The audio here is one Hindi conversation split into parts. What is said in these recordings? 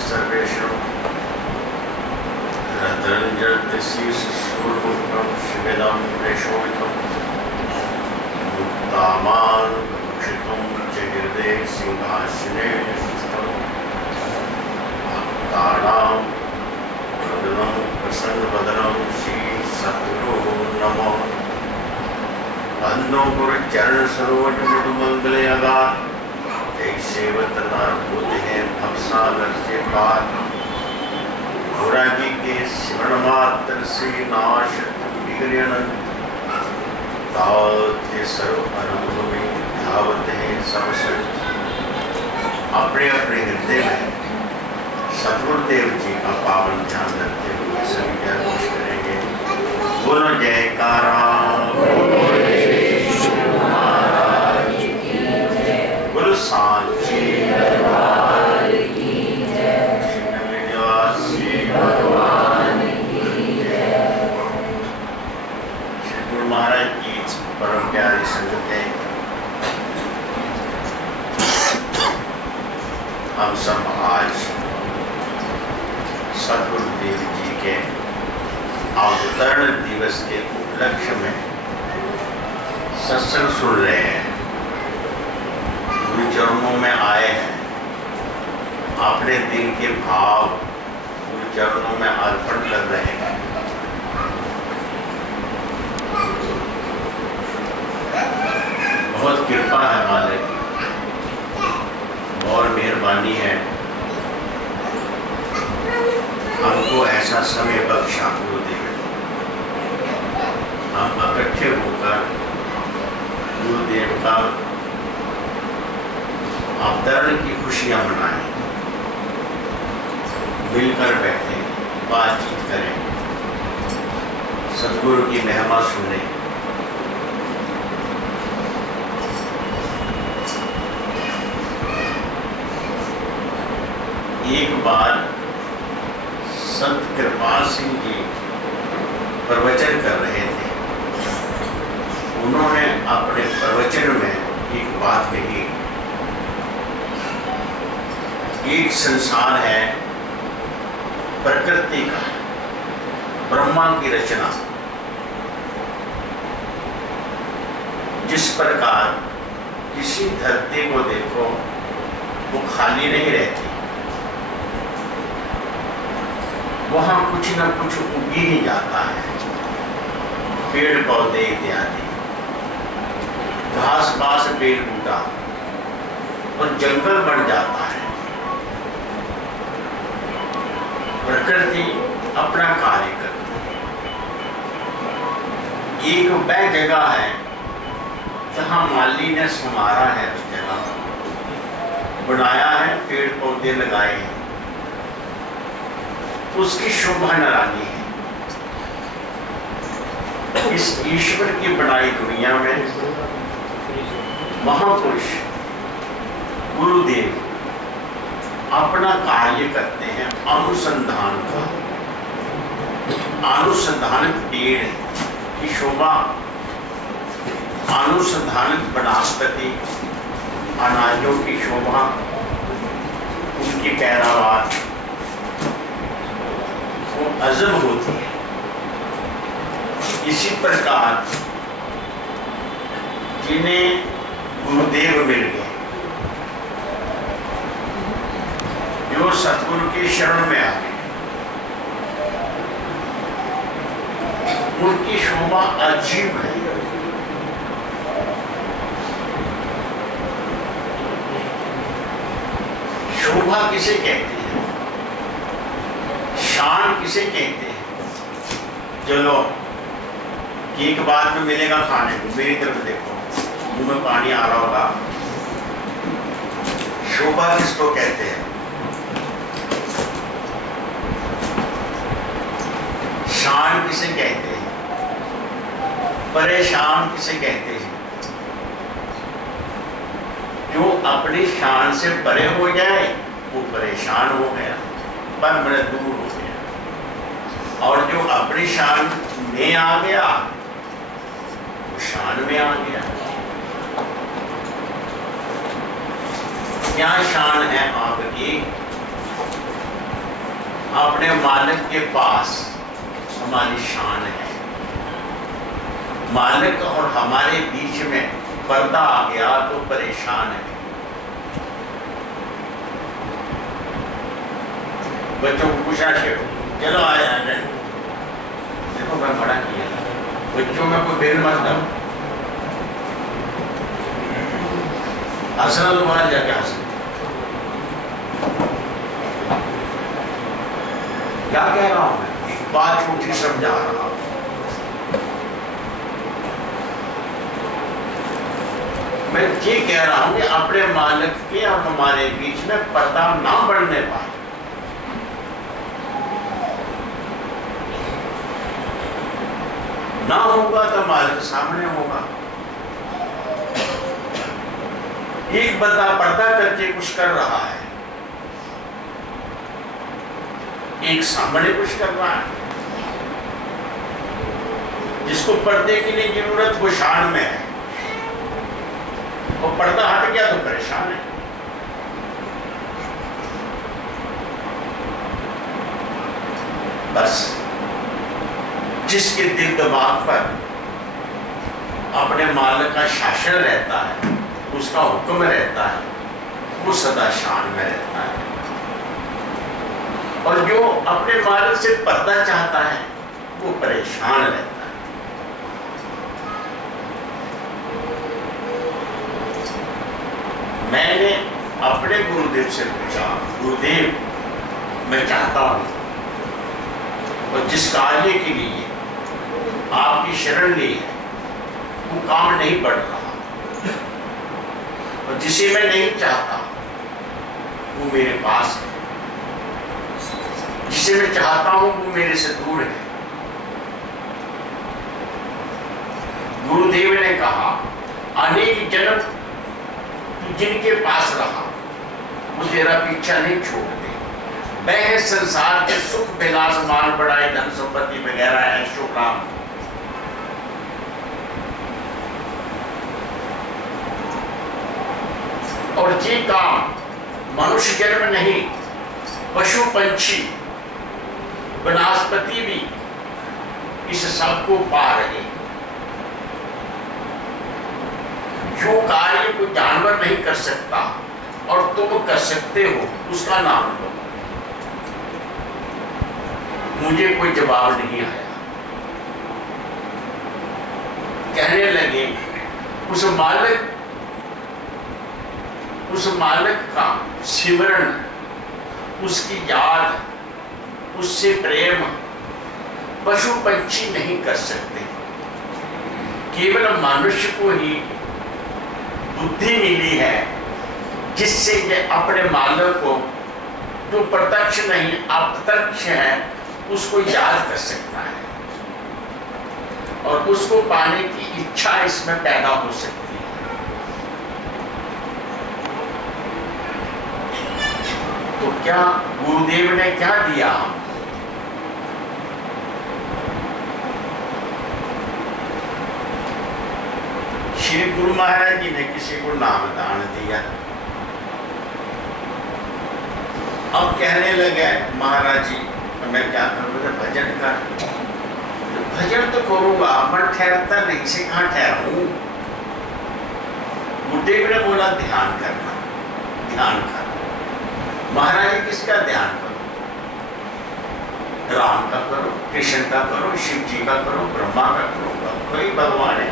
सर्वेशु रतंजलशिशूर्मुक्तं शिवेदं प्रेषोवितं मुक्तामानुक्षितं जगृदे सिंहासने स्थितं भक्तानां वरदं प्रसन्नवदनं श्री सद्गुरो नमः। बंदों को चरण सरोवर मधुमंगले अगा सेवतदार होते हैं भवसागर से पार। घोरागी के स्मरण मात्र से नाश बिगड़न तावते सर्व आनंद में धावत है सब संत। अपने अपने हृदय में सतगुरुदेव जी का पावन ध्यान रखते हुए सभी क्या घोष करेंगे। बोलो जयकारा। सांची दरबार की जय, श्री भगवान की जय। श्री गुरु महाराज की परम प्यारी संगत है। हम सब आज सद्गुरुदेव जी के अवतरण दिवस के उपलक्ष्य में सत्संग सुन रहे हैं, चरणों में आए हैं। अपने दिल के भाव गुरु चरणों में अर्पण कर रहे हैं। बहुत कृपा है मालिक और मेहरबानी है, हमको ऐसा समय बख्शा गुरुदेव। हम इकट्ठे होकर गुरुदेव का अवतरण की खुशियां मनाएं, मिलकर बैठे, बातचीत करें, सद्गुरु की महिमा सुने। एक बार संत कृपाल सिंह जी प्रवचन कर रहे थे। उन्होंने अपने प्रवचन में एक बात कही, एक संसार है प्रकृति का, ब्रह्मा की रचना। जिस प्रकार किसी धरती को देखो वो खाली नहीं रहती, वहां कुछ न कुछ उगी ही जाता है। पेड़ पौधे इत्यादि, घास बास बेल बूटा और जंगल बन जाता है। प्रकृति अपना कार्य करती है। एक वह जगह है जहां माली ने संवारा है, उस जगह बनाया है, पेड़ पौधे लगाए हैं, उसकी शोभा निराली है। इस ईश्वर की बनाई दुनिया में महापुरुष गुरुदेव अपना कार्य करते हैं अनुसंधान का। अनुसंधानित पेड़ की शोभा, अनुसंधानित वनस्पति अनाजों की शोभा, उनकी पैदावार वो अजब होती है। इसी प्रकार जिन्हें गुरुदेव मिल गए, जो सतगुरु की शरण में आ गए, उनकी शोभा अजीब है। शोभा किसे कहते हैं, शान किसे कहते हैं? चलो केक बाद में मिलेगा खाने को, मेरी तरफ देखो, मुंह में पानी आ रहा होगा। शोभा किसको कहते हैं? शान किसे कहते हैं? परेशान किसे कहते हैं? जो अपनी शान से परे हो जाए वो परेशान हो गया, पर बड़े दूर हो गया। और जो अपनी शान में आ गया वो शान में आ गया। क्या शान है आपकी? अपने मालिक के पास हमारी शान है। मालिक और हमारे बीच में पर्दा आ गया तो परेशान है। बच्चों को पूछा शेरो, चलो आ जाए, देखो मैं बड़ा किया, बच्चों में कोई बेल मत दो, हंसना तो बाहर जाके हंसना। क्या कह रहा हूं मैं? एक बात छोटी समझा रहा हूं। मैं ये कह रहा हूं कि अपने मालिक के और हमारे बीच में पर्दा ना बढ़ने पाए। ना होगा तो मालिक सामने होगा। एक बंदा पर्दा करके कुछ कर रहा है, एक सामने कुछ कर रहा है। जिसको पर्दे की नहीं जरूरत वो शान में है, और पर्दा हट गया तो परेशान है। बस जिसके दिल दिमाग पर अपने मालिक का शासन रहता है, उसका हुक्म रहता है, वो सदा शान में रहता है। और जो अपने मालिक से पर्दा चाहता है वो परेशान रहता है। मैंने अपने गुरुदेव से पूछा, गुरुदेव मैं चाहता हूं और जिस कार्य के लिए आपकी शरण ली है वो काम नहीं बढ़ रहा, और जिसे मैं नहीं चाहता वो मेरे पास है, जिसे मैं चाहता हूं वो मेरे से दूर है। गुरुदेव ने कहा, अनेक जन्म जिनके पास रहा वो तेरा पीछा नहीं छोड़ते। वह संसार के सुख विलास मान बढ़ाए धन संपत्ति वगैरह ऐशो काम, और ये काम मनुष्य जन्म नहीं, पशु पंछी वनस्पति भी इस सब को पा रहे। जो कार्य कोई जानवर नहीं कर सकता और तुम कर सकते हो, उसका नाम लो। मुझे कोई जवाब नहीं आया। कहने लगे, उस मालिक का सिमरन, उसकी याद, उससे प्रेम पशु पंछी नहीं कर सकते। केवल मनुष्य को ही बुद्धि मिली है जिससे ये अपने मालिक को, जो प्रत्यक्ष नहीं अप्रत्यक्ष है, उसको याद कर सकता है और उसको पाने की इच्छा इसमें पैदा हो सकती है। तो क्या गुरुदेव ने क्या दिया? श्री गुरु महाराज जी ने किसी को नाम दान दिया। अब कहने लगे, महाराज जी मैं क्या करूँ? भजन कर। भजन तो करूंगा, मन ठहरता नहीं, से कहाँ ठहरूं? गुरुदेव ने बोला, ध्यान करना, ध्यान कर। महाराज जी किसका ध्यान करो? राम का करो, कृष्ण का करो, शिव जी का करो, ब्रह्मा का करो, कोई भगवान है।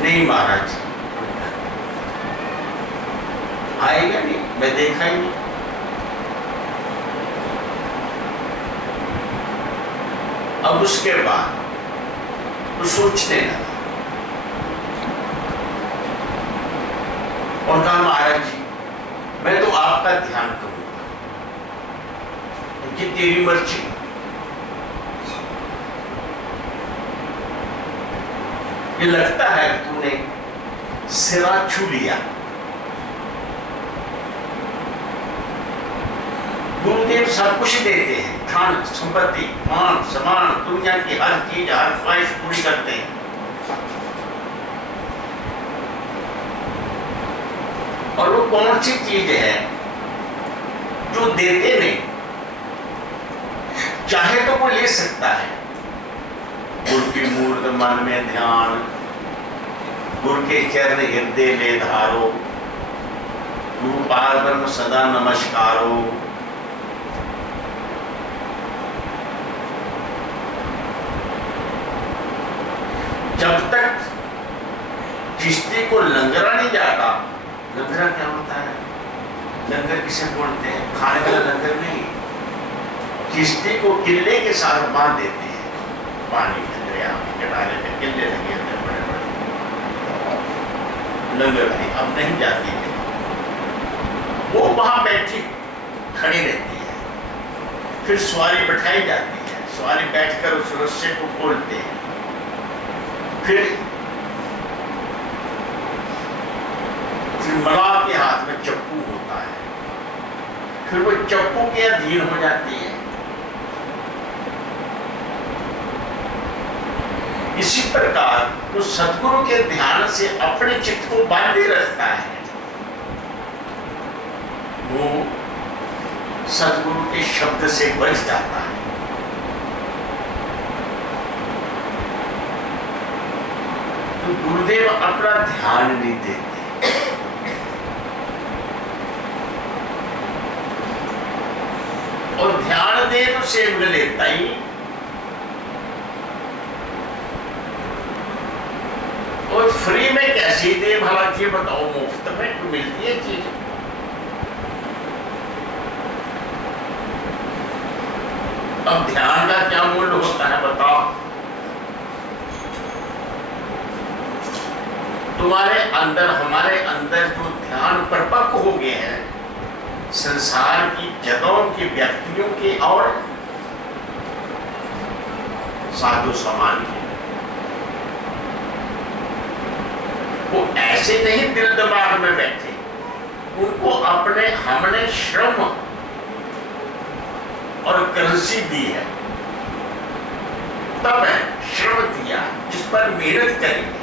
नहीं महाराज, आएगा नहीं, मैं देखा ही नहीं। अब उसके बाद तो सोचने लगा और कहा, महाराज जी मैं तो आपका ध्यान करूंगा, कि तेरी मर्जी। ये लगता है तूने सिरा छू लिया। गुरुदेव सब कुछ देते हैं, धन संपत्ति मान सम्मान, दुनिया की हर चीज हर ख्वाहिश पूरी करते हैं। और वो कौन सी चीज है जो देते नहीं, चाहे तो वो ले सकता है। गुरु की मूर्त मन में ध्यान, गुरु के चरण हृदय ले धारो, गुरु पार ब्रह्म सदा नमस्कारो। जब तक चिश्ती को लंगरा नहीं जाता, लंगरा क्या होता है? लंगर किसे बोलते हैं? खाने वाला लंगर नहीं। चिश्ती को किले के साथ बांध देते हैं, पानी के दरिया के किनारे पे किले लगे होते हैं बड़े बड़े, लंगर नहीं, अब नहीं जाती है। वो वहां बैठी खड़ी रहती है, फिर सवारी बैठाई जाती है, सवारी बैठकर उस रस्से को खोलते हैं, फिर मलाह के हाथ में चप्पू होता है, फिर वो चप्पू के अधीन हो जाती है। इसी प्रकार तो सद्गुरु के ध्यान से अपने चित्त को बांधे रखता है, वो सद्गुरु के शब्द से बच जाता है। तो गुरुदेव अपना ध्यान नहीं देते, और ध्यान दे तो सेव लेता ही। और फ्री में कैसी दे भला, ये बताओ, मुफ्त में तो मिलती है चीज। अब ध्यान का क्या मूल्य होता है बताओ? तुम्हारे अंदर, हमारे अंदर जो ध्यान परिपक्व हो गए हैं, संसार की जगहों के, व्यक्तियों के और साधु समाज के, वो ऐसे नहीं दिल दिमाग में बैठे, उनको अपने हमने श्रम और करेंसी दी है, तब है श्रम दिया जिस पर मेहनत करेंगे,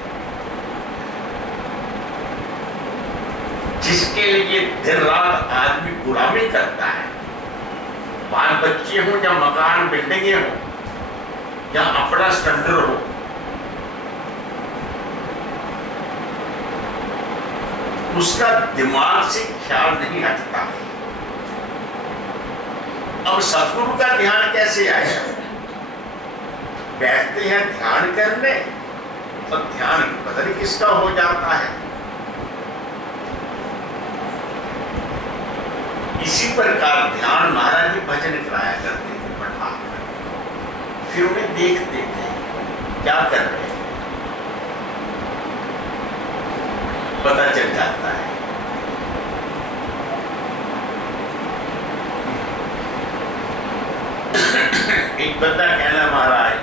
जिसके लिए दिन रात आदमी गुलामी करता है, बाल बच्चे हो या मकान बिल्डिंगे हो या अपना स्टैंडर्ड हो, उसका दिमाग से ख्याल नहीं हटता। अब सतगुरु का ध्यान कैसे आया? बैठते हैं ध्यान करने, और ध्यान पता नहीं किसका हो जाता है। इसी प्रकार ध्यान महाराज जी भजन कराया करते थे पढ़ा, फिर उन्हें देखते थे क्या कर रहे हैं, पता चल जाता है। एक बंदा कहना, महाराज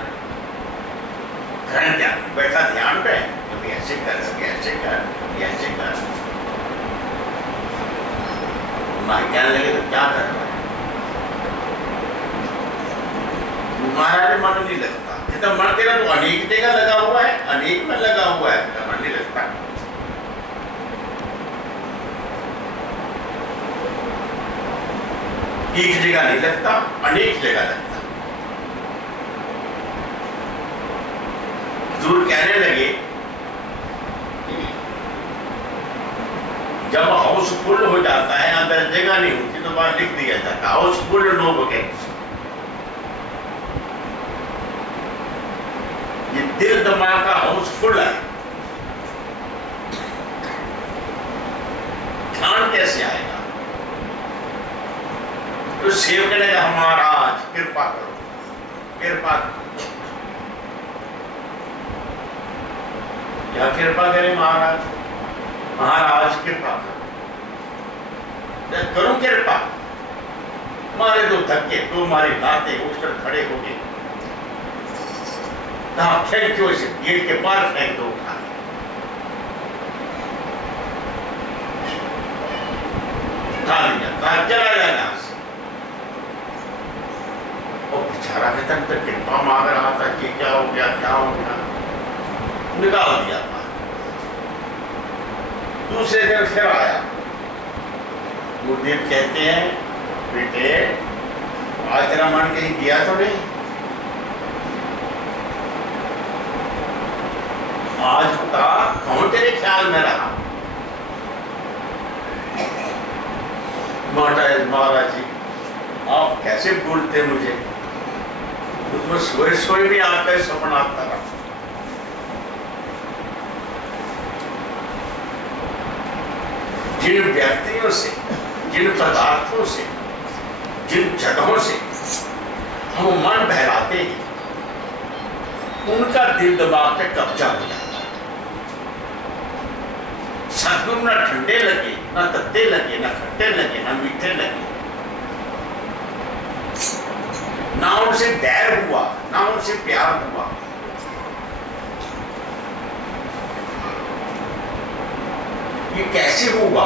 क्या बैठा ध्यान पे, कभी ऐसे कर, कभी ऐसे कर, कभी ऐसे कर। कहने लगे तो क्या कर रहा है? महाराज मन नहीं लगता। कहता मन तेरा तो अनेक जगह लगा हुआ है, अनेक में लगा हुआ है, मन नहीं लगता। एक जगह नहीं लगता, अनेक जगह लगता। हुजूर कहने लगे जब हाउसफुल हो जाता है, अंदर जगह नहीं होती, तो बाहर लिख दिया जाता है हाउसफुल नो वैकेंसी। ये दिल दिमाग का हाउसफुल है, ध्यान कैसे आएगा? तो सेव करेगा, महाराज कृपा करो, कृपा करो। क्या कृपा करे महाराज? महाराज कृपा करो, कृपा। मारे दो धक्के, दो मारे लाते, उठकर खड़े हो गए। कहा फेंक दो इसे, गेट के पार फेंक दो, उठा दिया। कहा चला जाए यहां से। और बेचारा कहता तो कृपा मांग रहा था कि क्या हो गया, क्या हो गया, निकाल दिया। दूसरे दिन फिर आया, गुरुदेव कहते हैं, बेटे आज तेरा मन कहीं गया तो नहीं? आज बता कौन तेरे ख्याल में रहा? महाराज जी आप कैसे भूलते मुझे? तो सोए सोए भी आपका ही सपना आता रहा। जिन व्यक्तियों से, जिन पदार्थों से, जिन जगहों से हम मन बहलाते हैं, उनका दिल दिमाग पे कब्जा हो जाता है। सदगुरु ना ठंडे लगे, ना तत्ते लगे, ना खट्टे लगे, ना मीठे लगे, ना उनसे बैर हुआ, ना उनसे प्यार हुआ। ये कैसे हुआ?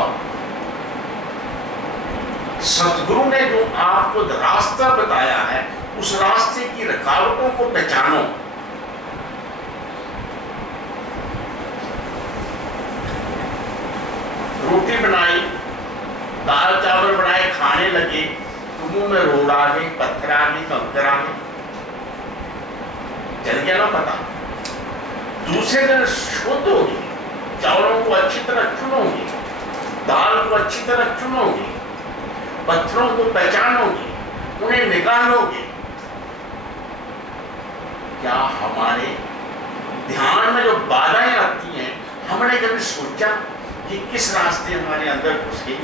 सतगुरु ने जो आपको रास्ता बताया है, उस रास्ते की रुकावटों को पहचानो। रोटी बनाई, दाल चावल बनाए, खाने लगे तो मुंह में रोड आ गई, पत्थर आ गई, कंकर आ गई, चल गया ना पता। दूसरे दिन शुद्ध होगी, चावलों को अच्छी तरह चुनोगे, दाल को अच्छी तरह चुनोगे, पत्थरों को पहचानोगे, उन्हें निकालोगे। क्या हमारे ध्यान में जो बाधाएं आती हैं, हमने कभी सोचा कि किस रास्ते हमारे अंदर घुस गई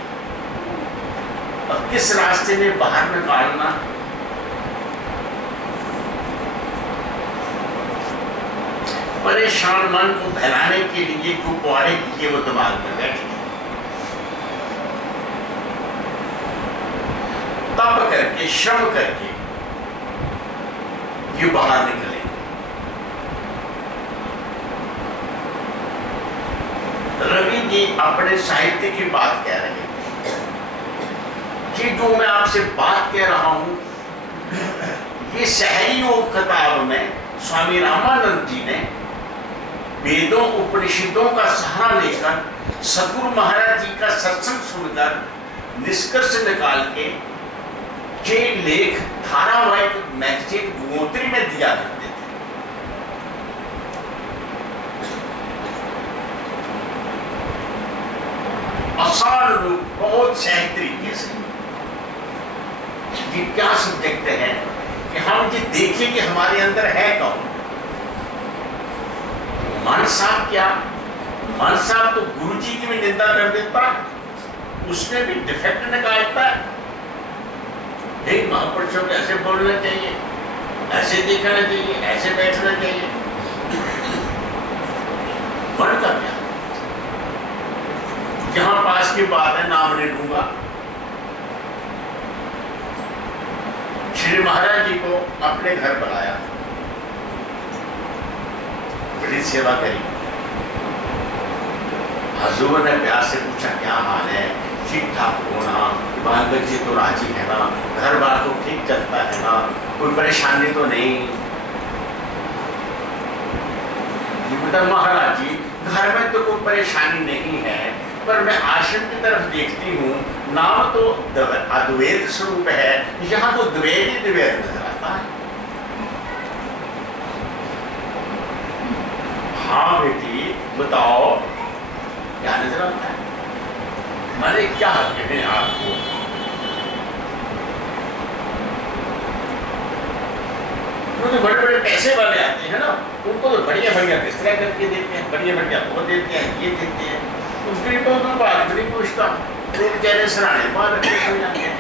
और किस रास्ते में बाहर निकालना? परेशान मन को बहलाने के लिए गुब्बारे किए वो दिमाग में बैठे, तप करके, श्रम करके ये बाहर निकले। रवि जी अपने साहित्य की बात कह रहे हैं कि जो मैं आपसे बात कह रहा हूं, ये सहरी योग किताब में स्वामी रामानंद जी ने वेदों उपनिषदों का सहारा लेकर सतगुरु महाराज जी का सत्संग सुनकर निष्कर्ष निकाल के ये लेख धारावाहिक मैगजीन गंगोत्री में दिया करते थे। आसान रूप, बहुत सहज तरीके से। ये क्या सब्जेक्ट है कि हम ये देखें कि हमारे अंदर है कौन। मन साहब क्या, मन साहब तो गुरु जी की भी निंदा कर देता, उसमें भी डिफेक्ट निकालता है। नहीं, महापुरुषों को ऐसे बोलना चाहिए, ऐसे देखना चाहिए, ऐसे बैठना चाहिए। मन का क्या? जहां पास की बात है, नाम नहीं लूंगा। श्री महाराज जी को अपने घर बुलाया, बड़ी सेवा करी। हजूर ने प्यार से पूछा क्या हाल है, ठीक ठाक हो ना, बाल बच्चे तो राजी है ना, घर बार तो ठीक चलता है ना, कोई परेशानी तो नहीं? महाराज जी घर में तो कोई परेशानी नहीं है, पर मैं आश्रम की तरफ देखती हूँ, नाम तो अद्वैत स्वरूप है, यहाँ तो द्वैत ही द्वैत नजर आता है। हाँ बेटी बताओ क्या नजर आता है? मैंने क्या कहते हैं आपको? तो बड़े बड़े पैसे वाले आते हैं ना, उनको तो बढ़िया बढ़िया बिस्तरा करके देते हैं, बढ़िया बढ़िया वो देते हैं, ये देते हैं। उस गरीबों को बात नहीं पूछता, वो बेचारे सराहने बाहर रखे सो जाते हैं।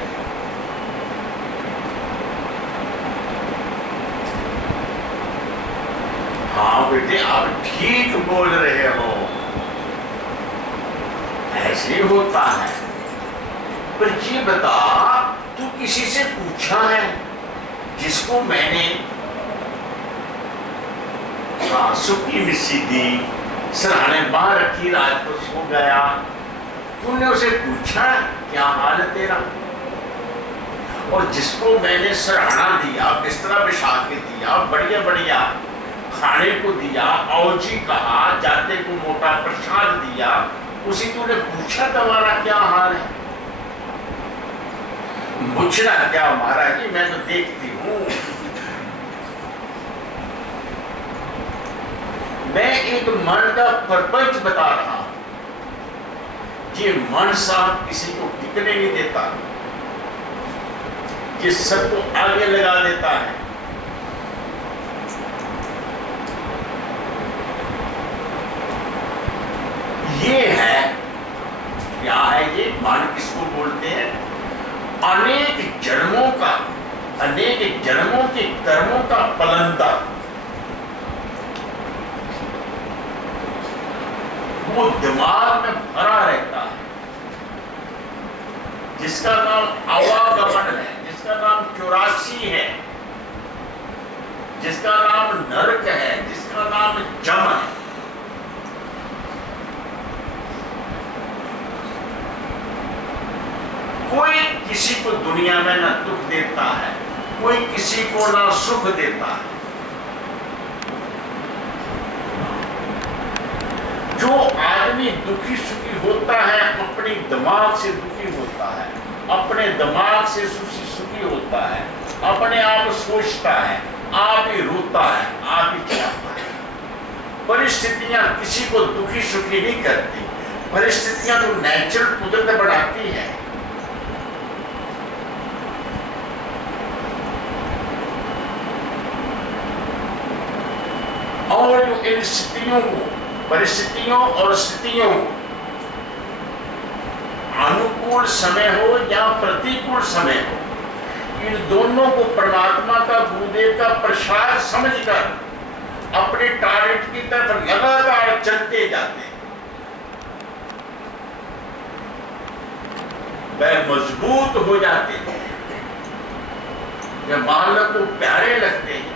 हाँ बेटे आप ठीक बोल रहे हो, ऐसे होता है। पर ये बता, तू किसी से पूछा है जिसको मैंने सुखी मिस्सी दी, सराहने बाहर रखी, रात को सो गया, तूने उसे पूछा क्या हाल है तेरा? और जिसको मैंने सराहना दिया, बिस्तरा बिछा के दिया, बढ़िया बढ़िया खाने को दिया, औजी कहा, जाते को मोटा प्रसाद दिया, उसी तूने पूछा तुम्हारा क्या हाल है? पूछना क्या महाराज जी, मैं तो देखती हूं। मैं एक मन का प्रपंच बता रहा हूं। ये मन साहब किसी को टिकने नहीं देता, ये सबको आगे लगा देता है। ये है, क्या है ये मन, किसको बोलते हैं? अनेक जन्मों के कर्मों का पलंदा। वो दिमाग में भरा रहता है, जिसका नाम आवागमन है, जिसका नाम 84 है, जिसका नाम नरक है, जिसका नाम जम है। कोई किसी को दुनिया में ना दुख देता है, कोई किसी को ना सुख देता है। जो आदमी दुखी सुखी होता है, अपने दिमाग से दुखी होता है, अपने दिमाग से सुखी होता है, अपने आप सोचता है, आप ही रोता है, आप ही चाहता है। परिस्थितियां किसी को दुखी सुखी नहीं करती, परिस्थितियां तो नेचुरल कुदरत बढ़ाती है। और जो इन स्थितियों को, परिस्थितियों और स्थितियों, अनुकूल समय हो या प्रतिकूल समय हो, इन दोनों को परमात्मा का, गुरुदेव का प्रसाद समझकर अपने टारगेट की तरफ लगातार चलते जाते हैं। वह मजबूत हो जाते हैं, वह मालिक को प्यारे लगते हैं।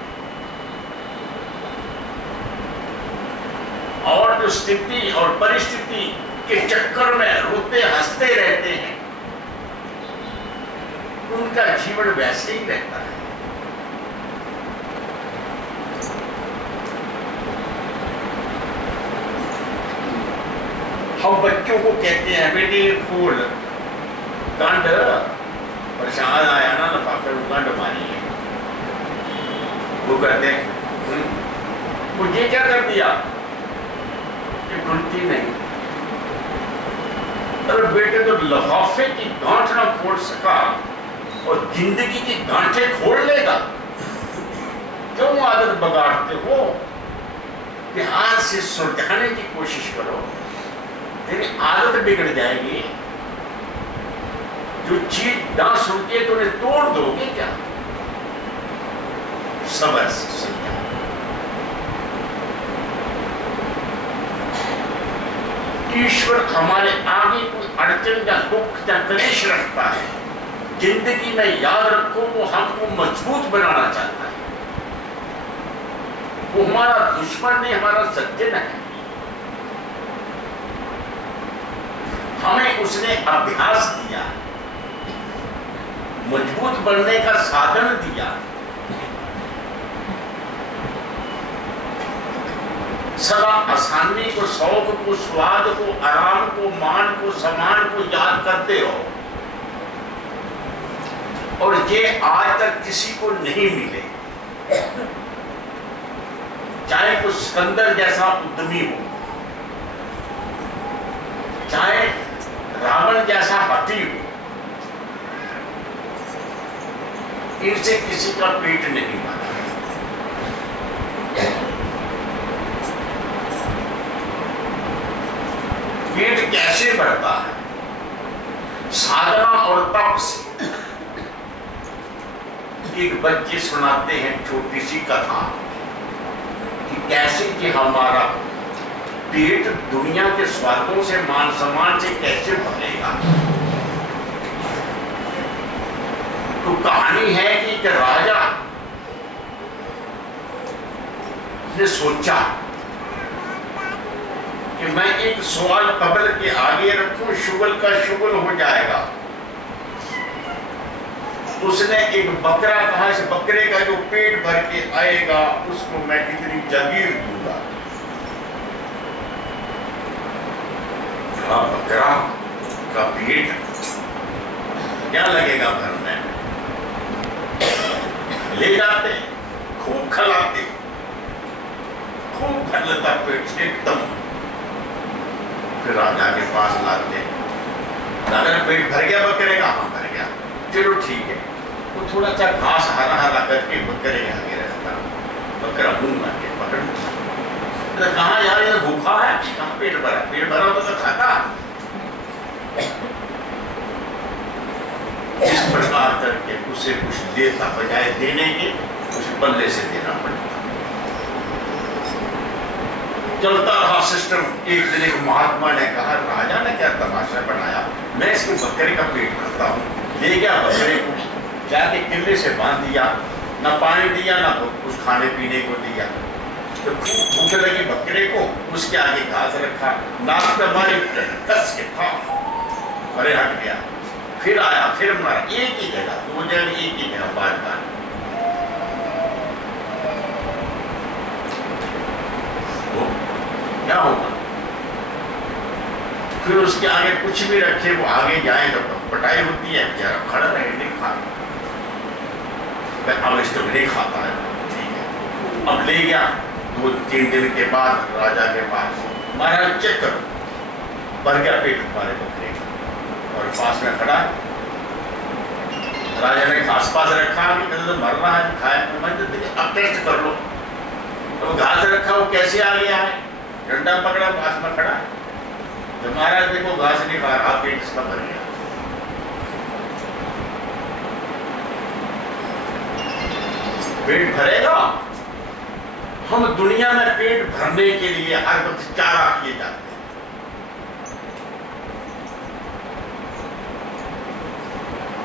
और जो स्थिति और परिस्थिति के चक्कर में रोते हंसते रहते हैं, उनका जीवन वैसे ही रहता है। हम बच्चों को कहते हैं, बेटे फूल गंड प्रसाद आया ना, लफाफे को गंड मारी है। वो कहते हैं मुझे क्या कर दिया, खुलती नहीं। अरे बेटे, तो लफाफे की गांठ ना खोल सका और जिंदगी की गांठें खोल लेगा? क्यों आदत बगाड़ते हो? कि आज से सुलझाने की कोशिश करो, तेरी आदत बिगड़ जाएगी। जो चीज ना सुलझे तो उन्हें तोड़ दोगे क्या? सब्र से सुलझा। ईश्वर हमारे आगे कोई अड़चन या दुख या क्लेश रखता है, जिंदगी में याद रखो, वो हमको मजबूत बनाना चाहता है। वो हमारा दुश्मन नहीं, हमारा सज्जन है। हमें उसने अभ्यास दिया, मजबूत बनने का साधन दिया। सदा आसानी को, शौक को, स्वाद को, आराम को, मान को, सम्मान को याद करते हो, और ये आज तक किसी को नहीं मिले। चाहे तो सिकंदर जैसा उद्यमी हो, चाहे रावण जैसा हठी हो, इनसे किसी का पेट नहीं भरा। पेट कैसे बढ़ता है? साधना और तप से। एक बच्चे सुनाते हैं छोटी सी कथा कि कैसे कि हमारा पेट दुनिया के स्वादों से, मान सम्मान से कैसे भरेगा। तो कहानी है कि एक राजा ने सोचा कि मैं एक सवाल कब्र के आगे रखूं, शुगल का शुगल हो जाएगा। उसने एक बकरा कहा, इस बकरे का जो पेट भर के आएगा उसको मैं कितनी जागीर दूंगा। बकरा का पेट क्या लगेगा भरने, ले जाते, खूब खिलाते, खूब भर लेता पेट एकदम, फिर राजा के पास लाते। राजा ने पेट भर गया बकरे का? हाँ भर गया। चलो ठीक है। वो थोड़ा सा घास हरा हरा करके बकरे के आगे रखता, बकरा मुंह मार के पकड़, कहाँ यार ये भूखा है, कहाँ पेट भरा? पेट भरा तो खाता। इस प्रकार करके उसे कुछ देता, बजाय देने के उसे बदले से देना पड़ता। चलता रहा सिस्टम। एक दिन एक महात्मा ने कहा, राजा ने क्या तमाशा बनाया, मैं इसको बकरे का पेट भरता हूँ। ले गया बकरे को, जाके किले से बांध दिया, ना पानी दिया ना कुछ खाने पीने को दिया। तो खूब भूख लगी बकरे को, उसके आगे घास रखा, नाक पे मारी, कस के था, अरे हट गया। फिर आया, फिर मारा, एक ही जगह, दो जगह, एक ही जगह, बार बार। तो क्या होगा? फिर उसके आगे कुछ भी रखे, वो आगे जाए तो पटाई होती है, बेचारा खड़ा रहे, नहीं खा, अब इसको नहीं खाता है, ठीक है। अब ले गया 2-3 दिन के बाद राजा के पास, महाराज चेक करो, भर गया पेट तुम्हारे बकरे का, और पास में खड़ा है। राजा ने घास पास रखा, तो मर रहा है, खाया, अब टेस्ट कर लो। तो घास रखा, वो कैसे आ गया है? डंडा पकड़ा, पास में खड़ा है। तो महाराज देखो घास नहीं खा रहा, पेट इसका भर गया। पेट भरेगा? हम दुनिया में पेट भरने के लिए हर वक्त चारा किए जाते हैं।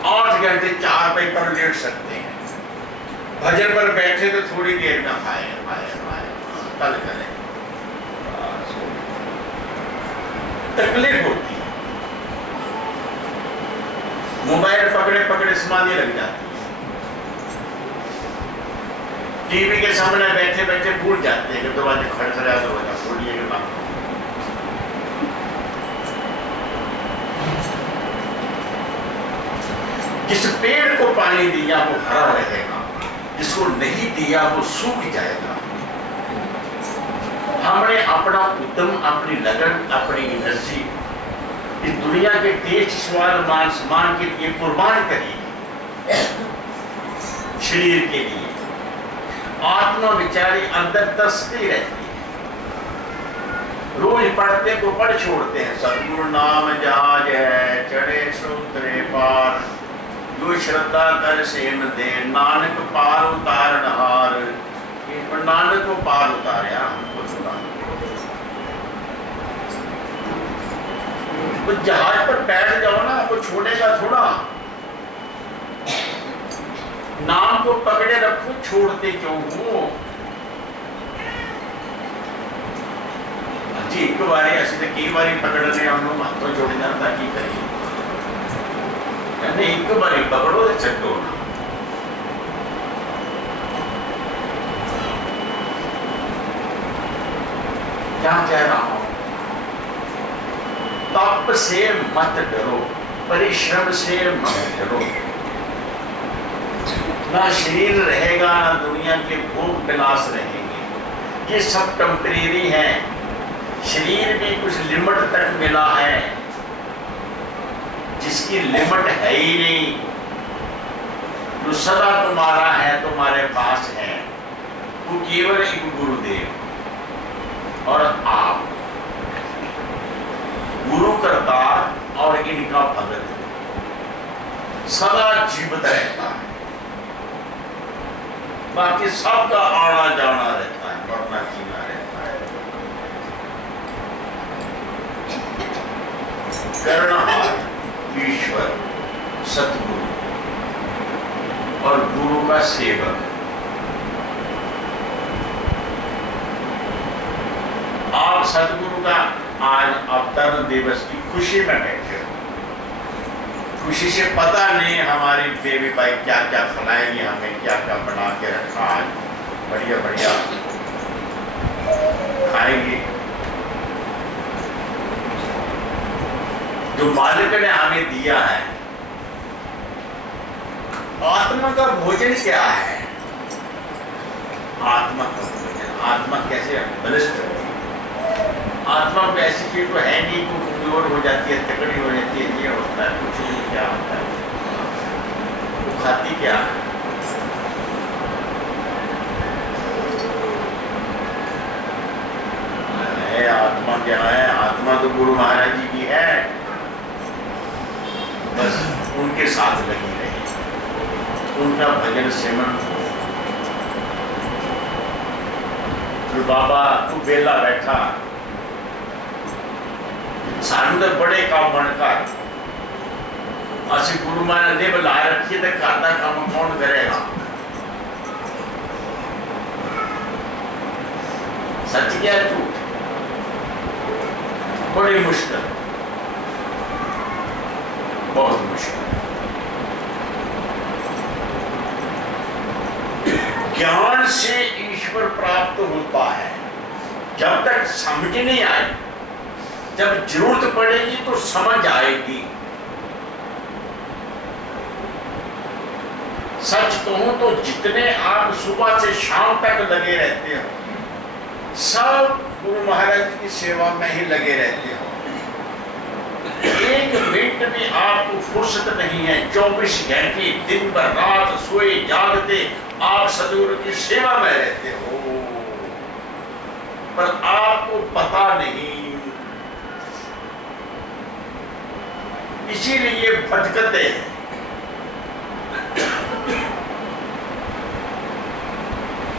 8 घंटे चारपाई पर लेट सकते हैं, भजन पर बैठे तो थोड़ी देर में खाए कल करें, तकलीफ होती है। मोबाइल पकड़े पकड़े समाधि लग जाती है, टीवी के सामने बैठे बैठे भूल जाते हैं कि दरवाजे खड़खड़ा, दरवाजा खोलिए के बात। जिस पेड़ को पानी दिया वो हरा रहेगा, जिसको नहीं दिया वो सूख जाएगा। हमने अपना उद्यम, अपनी लगन, अपनी एनर्जी इस दुनिया के टेस्ट, स्वाद, मान सम्मान के लिए कुर्बान करी है, शरीर के लिए। आत्मा बेचारी अंदर तरसती रहती है। रोज पढ़ते को पढ़ छोड़ते हैं, सतगुरु नाम जहाज है, चढ़े समुद्रे पार, जो श्रद्धा कर सेन दे, नानक पार उतारन हार। नानक को पार उतारे, हमको सुना। तो जहाज पर बैठ जाओ ना, वो छोड़ेगा थोड़ा। नाम को पकड़े रखो, छोड़ते क्यों हो? जी एक बार ऐसे तो कई बार पकड़ने हम लोग हाथों छोड़ जाता, की करिए? कहते एक बार पकड़ो तो छो ना। क्या कह रहा हूं? तप से मत डरो, परिश्रम से मत डरो। ना शरीर रहेगा, ना दुनिया के भोग विलास रहेंगे, ये सब टेम्परेरी है। शरीर भी कुछ लिमिट तक मिला है, जिसकी लिमिट है ही नहीं, जो सदा तुम्हारा है, तुम्हारे पास है, वो केवल एक गुरुदेव और आप, गुरु करतार और इनका भगत सदा जीवित रहता है। बाकी सबका आना जाना रहता है, मरना जीना रहता है। कर्णहार ईश्वर, सतगुरु और गुरु का सेवक। आप सतगुरु का आज अवतरण दिवस की खुशी में बैठे हो। खुशी से पता नहीं हमारी देवी भाई क्या क्या खिलाएंगे, हमें क्या क्या बना के रखा है, बढ़िया बढ़िया खाएंगे। जो मालिक ने हमें दिया है आत्मा का भोजन क्या है? आत्मा का भोजन, आत्मा कैसे बलिष्ठ होती है? आत्मा को ऐसी चीज तो है नहीं, तो कमजोर हो जाती है, तकड़ी हो जाती है, ये होता है, कुछ नहीं। क्या होता है? वो खाती क्या है? आत्मा क्या है? आत्मा तो गुरु महाराज जी की है, बस उनके साथ लगी रही, उनका भजन सेवन हो। तो बाबा तू बेला बैठा, सानू तो बड़े काम बनकर असि गुरु महाराज ने बुला रखी, तो घर का काम कौन करेगा? सच क्या झूठ? बड़ी मुश्किल, बहुत मुश्किल। ज्ञान से ईश्वर प्राप्त होता है, जब तक समझ नहीं आई, जब जरूरत पड़ेगी तो समझ आएगी। सच कहूं तो जितने आप सुबह से शाम तक लगे रहते हो, सब गुरु महाराज की सेवा में ही लगे रहते हो। एक मिनट भी आपको फुर्सत नहीं है, 24 घंटे दिन भर रात सोए जागते आप सदगुरु की सेवा में रहते हो, पर आपको पता नहीं, इसीलिए भटकते हैं।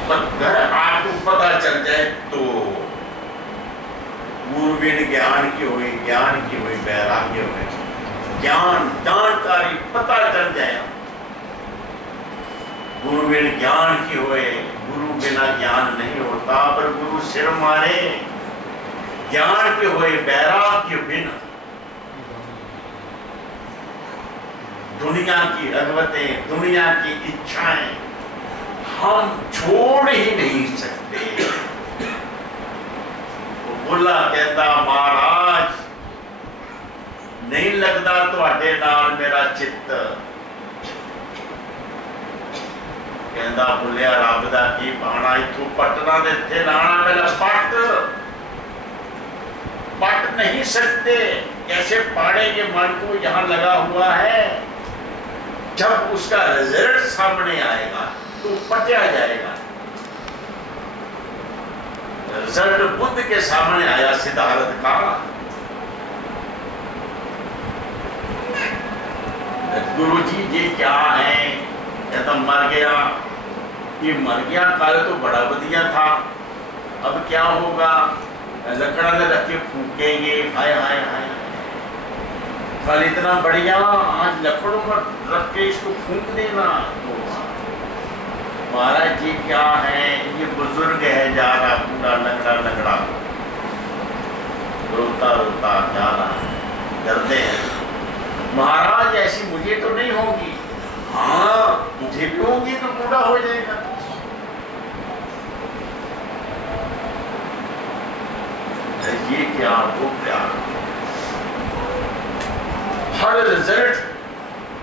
पर अगर आपको पता चल जाए तो गुरुविन ज्ञान की हुई, ज्ञान की हुई वैराग्य हुई, ज्ञान जानकारी पता चल जाए। गुरुविन ज्ञान की हुए, गुरु बिना ज्ञान नहीं होता, पर गुरु सिर मारे ज्ञान के हुए वैराग्य बिना दुनिया की रगबतें, दुनिया की इच्छाएं हम छोड़ ही नहीं सकते। बुला कहता महाराज नहीं लगता तुहाडे नाल मेरा चित्त, कहता बुलिया रब दा की पाना, इथों पटना दे इत्थे लाना, पहला पट नहीं सकते। कैसे पाड़ेंगे मन को? यहाँ लगा हुआ है, जब उसका रिजल्ट सामने आएगा तो पटा जाएगा। रिजल्ट बुद्ध के सामने आया सिद्धार्थ का, गुरु जी ये क्या है? कहता मर गया। ये मर गया, कल तो बड़ा बढ़िया था, अब क्या होगा? लकड़ा में रख के फूकेंगे, हाय हाय हाय, कल इतना बढ़िया, आज लकड़ों पर रख के इसको फूक देना। महाराज जी क्या है? ये बुजुर्ग है, जा रहा पूरा लंगड़ा लंगड़ा, रोता रोता जा रहा है, डरते हैं महाराज ऐसी मुझे तो नहीं होगी। हाँ मुझे भी होगी तो बूढ़ा हो जाएगा। ये क्या, वो क्या? हर रिजल्ट,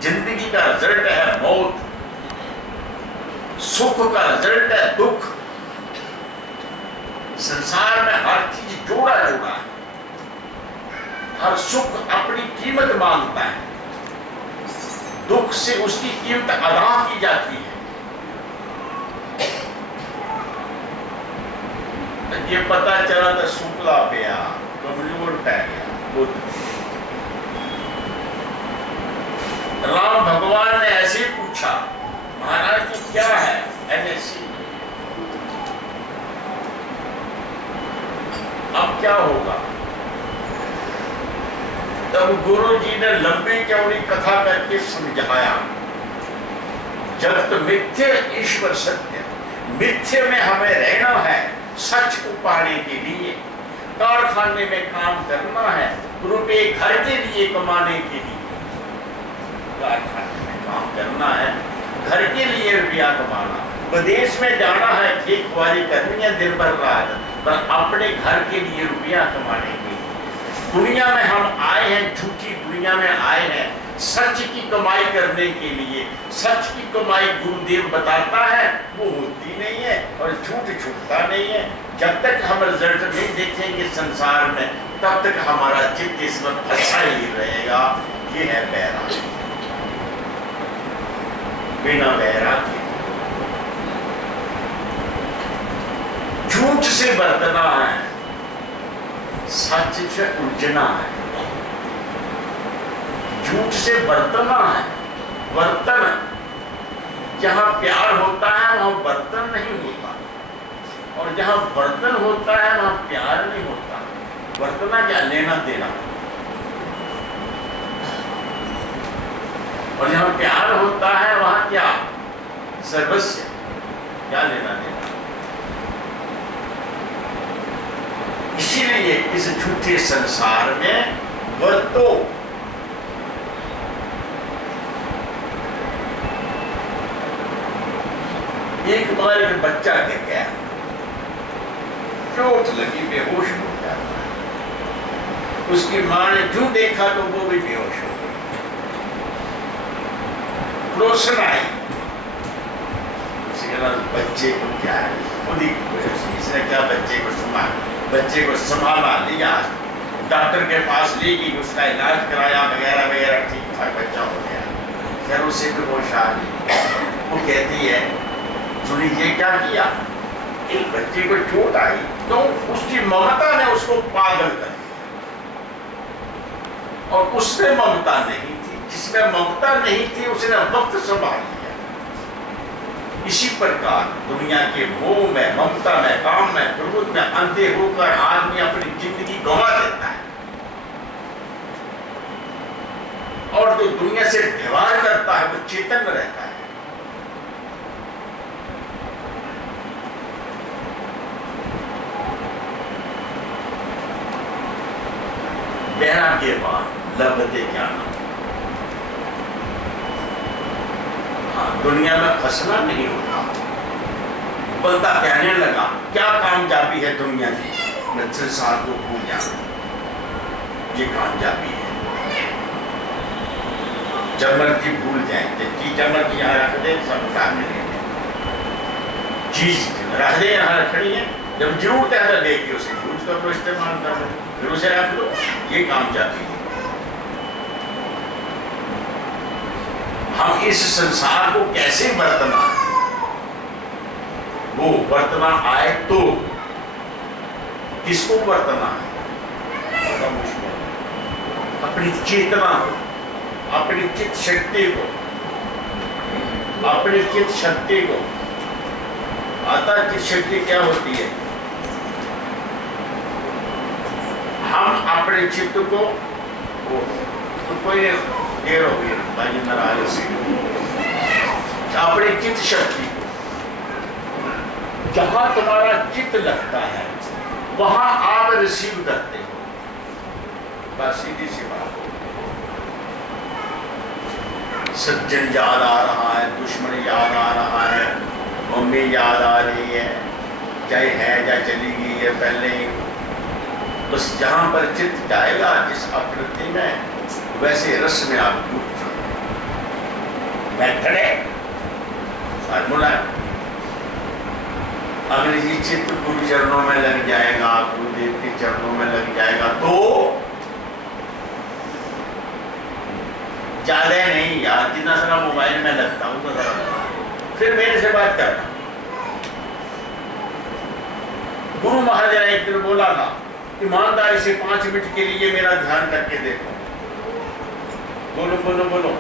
जिंदगी का रिजल्ट है मौत, सुख का रिजल्ट है दुख। संसार में हर चीज जोड़ा जोड़ा है, हर सुख अपनी कीमत मांगता है, दुख से उसकी कीमत अदा की जाती है। ये पता चला तो शुक्ला पिया, कमजोर पै गया बुद्ध। राम भगवान ने ऐसे पूछा, महाराज जी क्या है NSC? अब क्या होगा? तब गुरु जी ने लंबी चौड़ी कथा करके समझाया, जगत मिथ्य ईश्वर सत्य। मिथ्य में हमें रहना है, सच को पाने के लिए कारखाने में काम करना है, रुपए घर के लिए कमाने के लिए कारखाने में काम करना है, घर के लिए रुपया कमाना, विदेश में जाना है, खेतवारी करनी है दिन भर रात, पर अपने घर के लिए रुपया कमाने के लिए। दुनिया में हम आए हैं, झूठी दुनिया में आए हैं, सच की कमाई करने के लिए। सच की कमाई गुरुदेव बताता है वो होती नहीं है और झूठ छूटता नहीं है। जब तक हम रिजल्ट नहीं देखेंगे संसार में, तब तक हमारा चित्त इसमें फंसा ही रहेगा। ये है बैरागी। बिना बैरागी झूठ से बरतना है, सच से उलझना है। झूठ से बर्तना है, बर्तन। जहां प्यार होता है वहां बर्तन नहीं होता, और जहां बर्तन होता है वहां प्यार नहीं होता। बर्तना क्या, लेना देना। और जहां प्यार होता है वहां क्या, सर्वस्व, क्या लेना देना। इसीलिए इस झूठे संसार में वर्तो। एक बार एक बच्चा गिर गया, चोट लगी, बेहोश हो गया। उसकी मां ने जो देखा तो वो भी बेहोश हो गई। रोशन आई, बच्चे को क्या है, खुद ही इसने क्या बच्चे को संभाला, बच्चे को संभाला, लिया, डॉक्टर के पास ले गई, उसका इलाज कराया वगैरह वगैरह, ठीक ठाक बच्चा हो गया। फिर उसे भी होश आ गई। वो कहती है, सुनी ये क्या किया, एक बच्चे को चोट आई तो उसकी ममता ने उसको पागल कर दिया, और उसमें ममता नहीं थी। जिसमें ममता नहीं थी उसने वक्त संभाल लिया। इसी प्रकार दुनिया के मोह में, ममता में, काम में, क्रोध में अंधे होकर आदमी अपनी जिंदगी गंवा देता है, और जो दुनिया से व्यवहार करता है वो चेतन में रहता है। बहरा के बाद लभते ज्ञान। दुनिया में फंसना नहीं होता। बंदा कहने लगा क्या कामयाबी है दुनिया की, मैं संसार को भूल जाऊं, ये कामयाबी है। जब मर्जी भूल जाए, जब मर्जी यहाँ रख दे, सब काम नहीं, चीज रख दे यहाँ खड़ी है, जब जरूरत है तो देख के उसे यूज कर लो, इस्तेमाल कर लो, फिर उसे रख लो, ये कामयाबी है। हम इस संसार को कैसे बरतना है, वो बरतना आए तो किसको बरतना है, बड़ा मुश्किल। अपनी चेतना को, अपनी चित्त शक्ति को, अपनी चित्त शक्ति को। आता चित्त शक्ति क्या होती है, हम अपने चित्त को, तो कोई देर हो गई भाई नाराज, अपनी चित्त शक्ति को, जहां तुम्हारा चित्त लगता है वहां आप रिसीव करते हो। बस सीधी सी बात। सज्जन याद आ रहा है, दुश्मन याद आ रहा है, मम्मी याद आ रही है, चाहे है या चली गई है पहले ही। बस जहां पर चित्त जाएगा जिस आकृति में, वैसे रस में आप डूब जाओ। बैठे फार्मूला, अगर ये चित्त गुरु चरणों में लग जाएगा, गुरुदेव के चरणों में लग जाएगा, तो ज्यादा नहीं यार, जितना सारा मोबाइल में लगता हूं तो सारा, फिर मेरे से बात करना। गुरु महाराज ने एक दिन बोला था, ईमानदारी से 5 मिनट के लिए मेरा ध्यान करके देखो। बोलो बोलो बोलो,